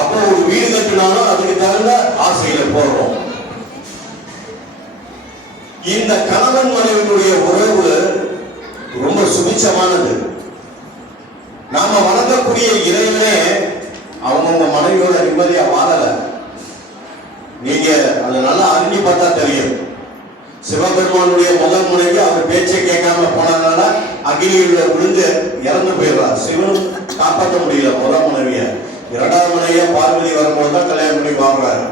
அப்போ ஒரு வீடு கட்டினாலும் அதுக்கு தகுந்த ஆசையில போடுறோம். இந்த கணவன் மனைவியினுடைய உறவு ரொம்ப சுபிச்சமானது. நாம வணங்கக்கூடிய இறைவனே அவங்கவுங்க மனைவியோட நிம்மதியா வாழல. நீங்க அதை நல்லா அறிஞ்சு பார்த்தா தெரியும். சிவபெருமானுடைய முதல் மனைவி அவர் பேச்சை கேட்காம போனதுனால அகிலியில விழுந்து இறந்து போயிடுறார். சிவன் காப்பாற்ற முடியல முதல் மனைவிய. இரண்டாவது மனைவியா பார்வதி வரும்போது தான் கல்யாணம் பண்ணி வாங்குறாரு.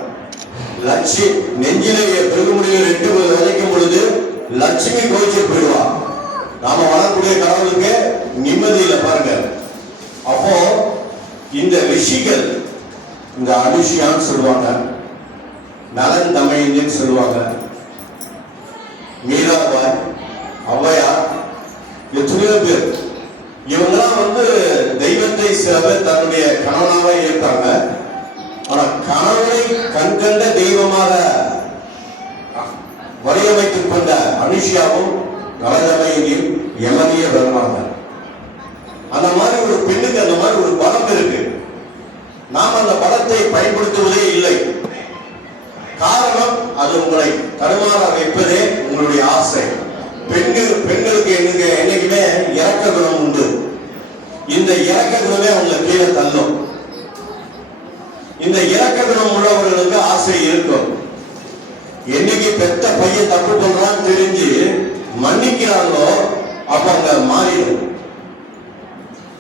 லட்சுமி நெஞ்சிலேயே பெருகுமுடியில் 8 விதைக்கும் பொழுது லட்சுமி கோயிச்சு போயிடுவா. நாம வரக்கூடிய கடவுளுக்கு நிம்மதி இல்லை பாருங்க. அப்போ இந்த ரிஷிகள், இந்த அனுஷியான்னு சொல்லுவாங்க, நலன் தமையன்னு சொல்லுவாங்க, மீராபாய், ஔவையார், எத்தனையோ பேர், இவங்கெல்லாம் தெய்வத்தை சில பேர் தன்னுடைய கணவனாக இருக்காங்க. ஆனா கணவனை கண்கண்ட தெய்வமாக வடிவமைத்துக் கொண்ட அனுஷியாவும் நலதமையையும் யமனிய வருவாங்க. அந்த மாதிரி ஒரு பெண்ணுக்கு அந்த மாதிரி ஒரு பலம் இருக்கு. நாம் அந்த பலத்தை பயன்படுத்துவதே இல்லை. காரணம், அது உங்களை தடுமாற வைப்பதே உங்களுடைய ஆசை. பெண்களுக்கு என்னைக்குமே இறக்க குணம் உண்டு. இந்த இறக்க குணமே அவங்க கீழே தள்ளும். இந்த இறக்க குணம் உள்ளவர்களுக்கு ஆசை இருக்கும். என்னைக்கு பெத்த பையன் தப்பு பண்றான்னு தெரிஞ்சு மன்னிக்கிறாங்களோ அப்ப அங்க மாறிடும்.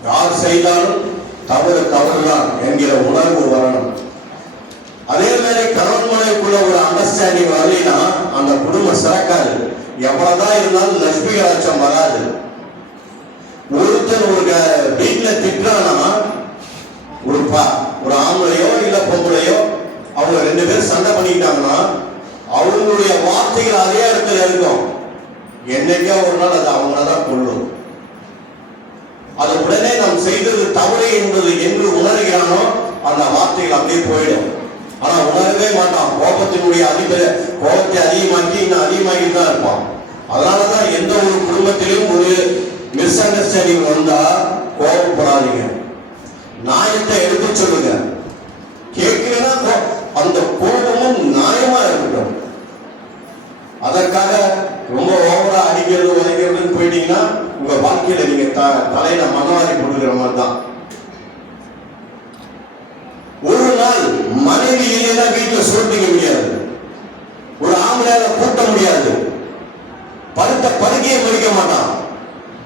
யார் செய்தாலும் தவறு தவறுதான் என்கிற உணர்வு வரணும். அதே மாதிரி கணவன் மனைவிக்குள்ள ஒரு அண்டர்ஸ்டாண்டிங் வரலைன்னா அந்த குடும்பம் சிறக்காது. எவ்வளவுதான் இருந்தாலும் லட்சுமி கடாட்சம் வராது. ஒருத்தர் ஒரு வீட்டுல திட்டுறானா, ஒரு ஆம்பளையோ இல்ல பொம்பளையோ அவங்க 2 பேரும் சண்டை பண்ணிக்கிட்டாங்கன்னா அவங்களுடைய வார்த்தைகள் அதே இடத்துல இருக்கும். என்னைக்கோ ஒரு நாள் அது அவங்களதான் கொள்ளும். அது உடனே நாம் செய்தது தவறு என்பது என்று உணர்கிறானோ அந்த வார்த்தைகள் அப்படியே போயிடும். ஆனா உணரவே மாட்டான். கோபத்தை அதிகமாக்கி இன்னும் அதிகமாகி தான் இருப்பான். அதனாலதான் எந்த ஒரு குடும்பத்திலும் ஒரு மிஸ் அண்டர்ஸ்டாண்டிங் வந்தா கோபப்படாதீங்க, நியாயத்தை எடுத்து சொல்லுங்க. கேட்கிறேன்னா அந்த கோபமும் நியாயமா இருக்கட்டும். அதற்காக ரொம்ப ஓவரா அடிக்கிறது உதைக்கிறதுன்னு போயிட்டீங்கன்னா உங்க வாழ்க்கையில நீங்க தலையில மனவாரி போடுகிற மாதிரி தான். ஒரு நாள் மனைவி இல்லைன்னா வீட்டுல சொல்லிக்க முடியாது. ஒரு ஆம்பளையால கூட்ட முடியாது. படுத்த படுக்கையை மடிக்க மாட்டான்.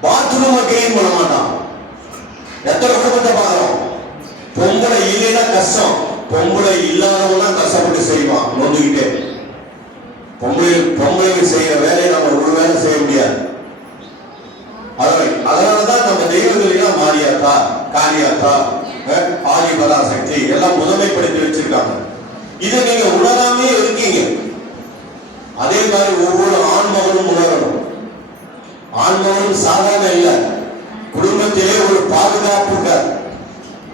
பாத்ரூமை கிளீன் பண்ண மாட்டான். எத்தனை குடும்பத்தை பார்க்கிறோம். பொம்பளை இல்லைன்னா கஷ்டம். பொம்பளை இல்லாதவங்க தான் கஷ்டப்பட்டு செய்வான் நொந்துகிட்டே. பொம்பளைங்க செய்யற வேலையை நம்ம ஒரு வேலை செய்ய முடியாது. அதனாலதான் நம்ம தெய்வங்களெல்லாம் மாரியாத்தா, காளியாத்தா, ஆதிபரா சக்தி எல்லாம் முதன்மைப்படுத்தி வச்சிருக்காங்க. இதை நீங்க உணராமே இருக்கீங்க. அதே மாதிரி ஒவ்வொரு ஆண்மகனும் உணரணும். ஆண்மகனும் சாதாரண இல்லை. குடும்பத்திலே ஒரு பாதுகாப்பு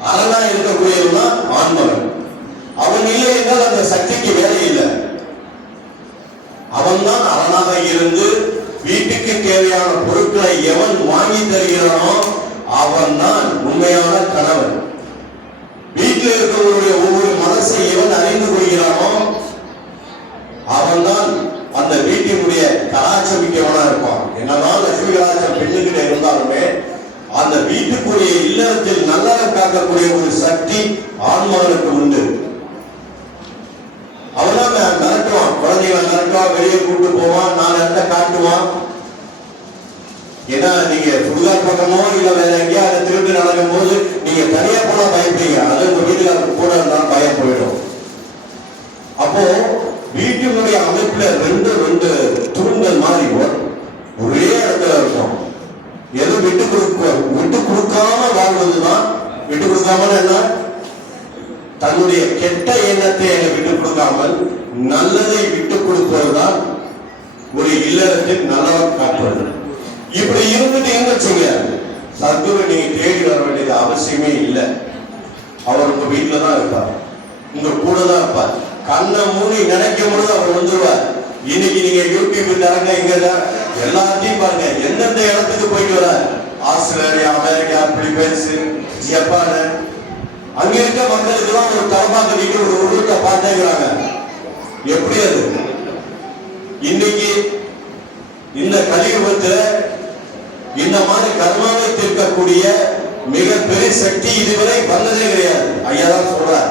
அரணா இருக்கக்கூடியவன் ஆண்மகன். அவன் இல்லை என்றால் அந்த சக்திக்கு வேலை இல்லை. அவன் தான் அரணாக இருந்து வீட்டுக்கு தேவையான பொருட்களை எவன் வாங்கி தருகிறானோ அவன் தான் உண்மையான கணவன். வீட்டில் இருக்கவருடைய ஒவ்வொரு மனசை எவன் அறிந்து கொள்கிறானோ அவன் தான் அந்த வீட்டினுடைய கலாச்சாரம் மிக்கவனா இருப்பான். என்னதான் லட்சுமி கலாச்சாரம் பெண்ணுகிட்ட இருந்தாலுமே அந்த வீட்டுக்குரிய இல்லறத்தில் நல்லறம் காக்கக்கூடிய ஒரு சக்தி ஆண்மகனுக்கு உண்டு. அவனா மிரட்டுவான், குழந்தைகளை மிரட்டுவான், வெளியே கூட்டு போவான், 4 இடத்த காட்டுவான். ஏன்னா நீங்க சுடுகார் பக்கமோ இல்ல வேற எங்கேயாவது திருட்டு நடக்கும் போது நீங்க தனியா போனா பயப்படுங்க. அது உங்க வீட்டுக்காரருக்கு கூட இருந்தாலும் பயம் போயிடும். அப்போ வீட்டினுடைய அமைப்புல 2 தூண்கள் மாதிரி ஒரே இடத்துல இருக்கும். எதுவும் விட்டு கொடுக்காம வாழ்வதுதான். விட்டு கொடுக்காம என்ன, தன்னுடைய கெட்ட எண்ணத்தை என்னை விட்டுக் கொடுக்காமல் நல்லதை விட்டுக் கொடுப்பதுதான் ஒரு இல்லறத்தில் நல்லவர் காட்டுவது. இப்படி இருந்துட்டு என்ன செய்ய சத்குரு நீங்க தேடி வர வேண்டியது அவசியமே இல்லை. அவர் உங்க வீட்டுல தான் இருப்பார், உங்க கூட தான் இருப்பார். கண்ணை மூடி நினைக்கும் பொழுது அவர் வந்துருவார். இன்னைக்கு நீங்க யூடியூப் தரங்க, இங்க எல்லாத்தையும் பாருங்க. எந்தெந்த இடத்துக்கு போயிட்டு வர, ஆஸ்திரேலியா, அமெரிக்கா, பிலிப்பைன்ஸ், ஜப்பான், அங்க இருக்க மக்களுக்கு எல்லாம் ஒரு தலமா கட்டிட்டு ஒரு உருவத்தை பார்த்தேங்கிறாங்க. எப்படி அது? இன்னைக்கு இந்த கலியுகத்துல இந்த மாதிரி கர்மாவை தீர்க்கக்கூடிய மிகப்பெரிய சக்தி இதுவரை வந்ததே கிடையாது. ஐயா தான் சொல்றார்,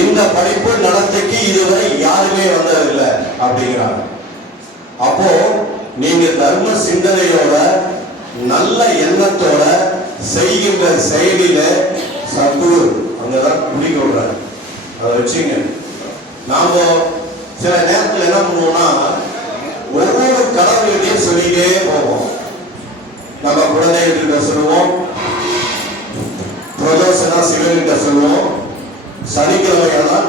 இந்த படிப்பு நடத்தைக்கு இதுவரை யாருமே வந்ததில்லை அப்படிங்கிறாங்க. அப்போ நீங்க தர்ம சிந்தனையோட நல்ல எண்ணத்தோட செய்கின்ற செயலில சத்துரு அங்கதான் குடிக்க விடுறாரு. அதை வச்சுங்க. நாம சில நேரத்தில் என்ன பண்ணுவோம்னா ஒவ்வொரு கடவுள்கிட்டையும் சொல்லிட்டே போவோம். நம்ம குழந்தைகிட்ட சொல்லுவோம், பிரதோஷனா சிவன்கிட்ட சொல்லுவோம், சனிக்கிழமையெல்லாம்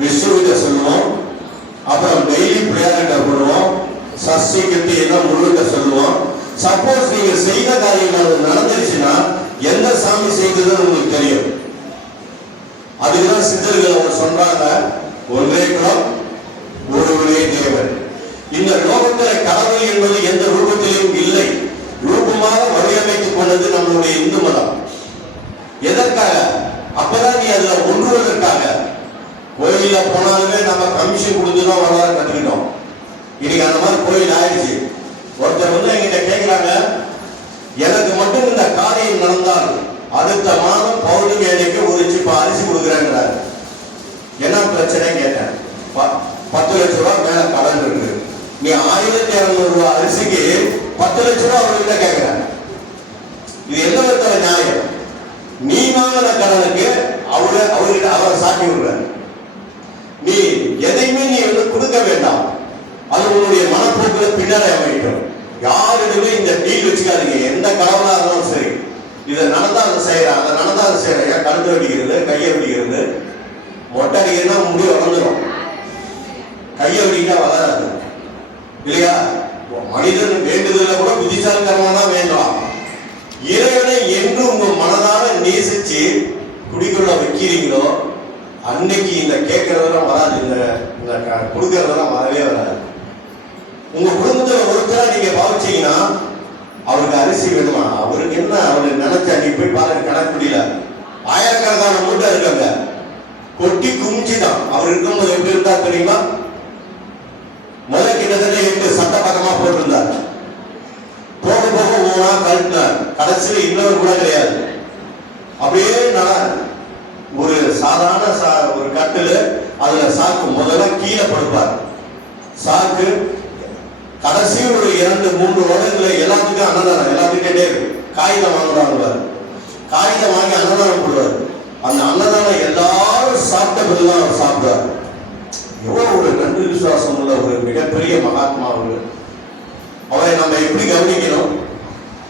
விஷ்ணுகிட்ட சொல்லுவோம், அப்புறம் டெய்லி பிரேயர்கிட்ட போடுவோம், சஷ்டி கிட்ட எல்லாம் முருகிட்ட சொல்லுவோம். சப்போஸ் நீங்க செய்த காரியம் நடந்துருச்சுன்னா எந்த சாமி செய்ததுன்னு உங்களுக்கு தெரியும். அதுக்குதான் சித்தர்கள் அவங்க சொல்றாங்க, ஒன்றே குலம் ஒருவரே தேவன். இந்த லோகத்துல கடவுள் என்பது எந்த ரூபத்திலும் இல்லை. ரூபமாக வடிவமைத்துக் கொண்டது நம்மளுடைய இந்து மதம். எதற்காக? அப்பதான் நீ அதுல ஒன்றுவதற்காக. கோயில போனாலுமே நம்ம கமிஷன் கொடுத்துதான் வரலாறு கத்துக்கிட்டோம். இன்னைக்கு அந்த மாதிரி கோயில் ஆயிடுச்சு. ஒருத்தர் வந்து என்கிட்ட கேட்கிறாங்க, எனக்கு மட்டும் இந்த காரியம் நடந்தால் அடுத்த மாதம் பௌர்ணமி அன்னைக்கு ஒரு சிப்ப அரிசி கொடுக்குறேங்கிறாரு. என்ன பிரச்சனை கேட்டேன். 10 லட்சம் ரூபாய் மேல கடன் இருக்கு. நீ 1200 ரூபாய் அரிசிக்கு 10 லட்சம் ரூபாய் அவர்கிட்ட கேட்கிறேன். இது என்ன விதத்துல நியாயம்? நீ வாங்கின கடனுக்கு அவர்கிட்ட அவர் சாட்டி விடுற. நீ எதையுமே நீ வந்து கொடுக்க வேண்டாம். அது உன்னுடைய மனப்போக்குல பின்னாடி அமைக்கும். யாருமே இந்த டீல் வச்சுக்காதீங்க. எந்த கடவுளா இருந்தாலும் சரி, இதை நடந்தா அதை செய்யறேன், அதை நடந்தா அதை செய்யறேன். ஏன் கழுத்து வெடிக்கிறது, கையை வெடிக்கிறது, மொட்டை அடிக்கிறதுனா முடி வளர்ந்துடும், கையை வெடிக்கிட்டா வளராது இல்லையா? மனிதன் வேண்டுதல கூட புத்திசாலித்தனமா தான் வேண்டாம். இறைவனை என்று உங்க மனதால நேசிச்சு குடிக்குள்ள வைக்கிறீங்களோ அன்னைக்கு இந்த கேட்கறதெல்லாம் வராது, இந்த கொடுக்கறதெல்லாம் வரவே வராது. உங்க குடும்பத்துல ஒருத்தரா நீங்க பாவிச்சீங்கன்னா அவருக்கு அரிசி வேணுமா? அவருக்கு என்ன? அவருக்கு நினைச்சா நீ போய் பாருங்க, கணக்கு முடியல, ஆயிரக்கணக்கான மூட்டை இருக்காங்க, கொட்டி குமிச்சுதான். அவர் இருக்கும்போது எப்படி இருந்தா தெரியுமா? முதல் கிட்டத்தட்ட 8 சட்ட பக்கமா போட்டிருந்தார். போக போக ஒவ்வொன்றா கழட்டினார். கடைசியில் இன்னொரு கூட கிடையாது. அப்படியே ஒரு சாதாரண ஒரு கட்டில், அதுல சாக்கு முதல்ல கீழே படுப்பார். சாக்கு கடைசி ஒரு 2-3 வருடத்துல எல்லாத்துக்கும் அன்னதானம், எல்லாத்துக்கிட்டே இருக்கு. காகிதம் வாங்குறாங்க, காகிதம் வாங்கி அன்னதானம் போடுவார். அந்த அன்னதானம் எல்லாரும் சாப்பிட்ட பிறகுதான் அவர் சாப்பிடுவார். எவ்வளவு ஒரு நன்றி விசுவாசம் உள்ள ஒரு மிகப்பெரிய மகாத்மா அவர்கள். அவரை நம்ம எப்படி கவனிக்கணும்?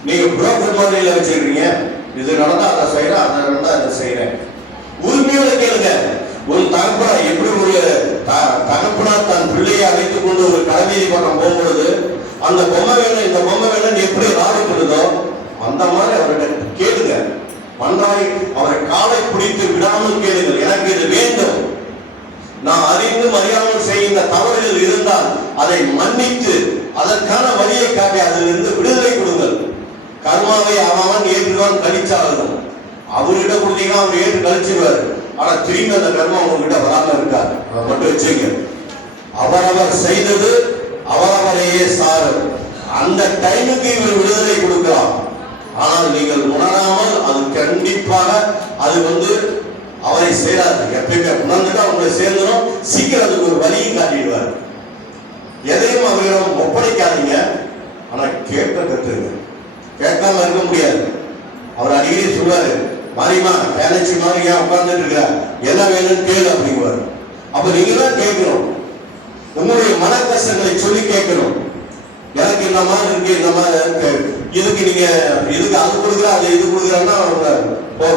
நீங்க புரோக்கர் மாதிரியில வச்சிருக்கீங்க, இது நடந்தா அதை செய்யறேன், அதை நடந்தா அதை செய்யறேன். உரிமையோட கேளுங்க. ஒரு தகப்பனா எப்படி ஒரு தகப்பனா தன் பிள்ளையை அழைத்துக் கொண்டு ஒரு கடமையை பக்கம் போகும்பொழுது அந்த பொம்மை வேணும், இந்த பொம்மை வேணும் எப்படி ராடிப்படுதோ அந்த மாதிரி அவர்கிட்ட கேளுங்க. பன்றாய் அவரை காலை பிடித்து விடாமல் கேளுங்கள், எனக்கு இது வேண்டும். நான் அறிந்தும் அறியாமல் செய்கின்ற தவறுகள் இருந்தால் அதை மன்னித்து அதற்கான வழியை காட்டி அதிலிருந்து விடுதலை கொடுங்கள். கர்மாவை அவன் ஏற்றுவான் கழிச்சாலும் அவர்கிட்ட கொடுத்தீங்கன்னா அவர் ஏற்று கழிச்சிருவாரு. ஆனா திரும்பி அந்த கர்மா உங்ககிட்ட வராம இருக்காது. அதை மட்டும் வச்சுங்க. அவரவர் செய்தது அவரவரையே சாரும். அந்த டைமுக்கு இவர் விடுதலை கொடுக்கலாம். ஆனால் நீங்கள் உணராமல் அது கண்டிப்பாக அது அவரை சேராது. எப்பயுமே உணர்ந்துட்டு அவங்களை சேர்ந்தனும். சீக்கிரம் அதுக்கு ஒரு வழியும் காட்டிடுவார். எதையும் அவரிடம் ஒப்படைக்காதீங்க. ஆனா கேட்க கத்துங்க. கேட்காம இருக்க முடியாது. அவர் அடிக்கடி சொல்வாரு, மாறிமா பேனச்சி மாதிரி ஏன் உட்கார்ந்துட்டு இருக்க, என்ன வேணும்னு கேளு அப்படிங்குவாரு. அப்ப நீங்க தான் கேட்கணும். உங்களுடைய மன கஷ்டங்களை சொல்லி கேட்கணும். எனக்கு இந்த மாதிரி இருக்கு, இந்த மாதிரி இருக்கு, இதுக்கு நீங்க இதுக்கு அது கொடுக்குற அது இது கொடுக்குறாங்கன்னா அவங்க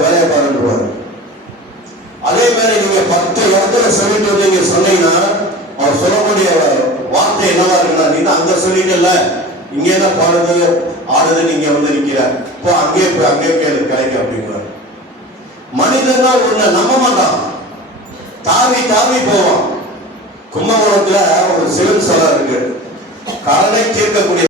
வேலையை பாருன்றுவாரு. அதே மாதிரி நீங்க 10 இடத்துல சொல்லிட்டு வந்து நீங்க சொன்னீங்கன்னா அவர் சொல்லக்கூடிய வார்த்தை என்னவா இருக்குன்னா, நீ தான் அங்க சொல்லிட்டல, இங்கே தான் பாடுறது ஆடுது, நீங்க நிக்கிற இப்போ அங்கே கேளு கிடைக்க அப்படிங்கிறார். மனிதன் தான் ஒண்ணு நம்ப மாட்டான், தாவி தாவி போவான். கும்பகோணத்துல ஒரு சிவன் சிலை இருக்கு, கடனை தீர்க்கக்கூடிய